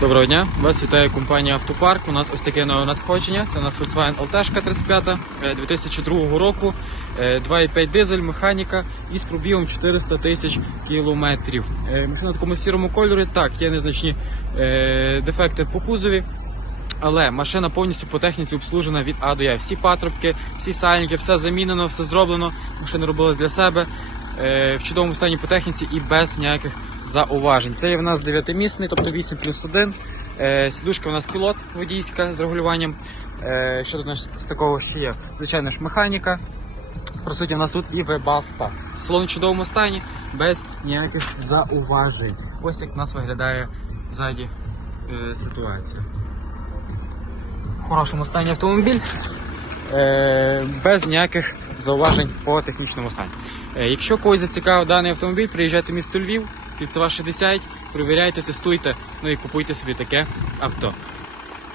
Доброго дня, вас вітає компанія Автопарк. У нас ось таке нове надходження. Це у нас Volkswagen LT 35 е, 2002 року, е, 2,5 дизель, механіка із пробігом 400 тисяч кілометрів. Е, Машина в такому сірому кольорі. Так, є незначні е, дефекти по кузові. Але машина повністю по техніці обслужена від А до Я. Всі патрубки, всі сальники, все замінено, все зроблено. Машина робилась для себе е, в чудовому стані по техніці і без ніяких зауважень. Це є в нас 9-місний, тобто 8 плюс 1. Е, сідушка у нас пілот водійська з регулюванням. Е, що тут у нас з такого ще є? Звичайно ж, механіка. Присутня у нас тут і вебаста. Салон в чудовому стані, без ніяких зауважень. Ось як у нас виглядає ззаді е, ситуація в хорошому стані автомобіль е, без ніяких зауважень по технічному стані. Е, Якщо когось зацікавив даний автомобіль, приїжджайте в місто Львів, кільцева 60, перевіряйте, тестуйте, ну і купуйте собі таке авто.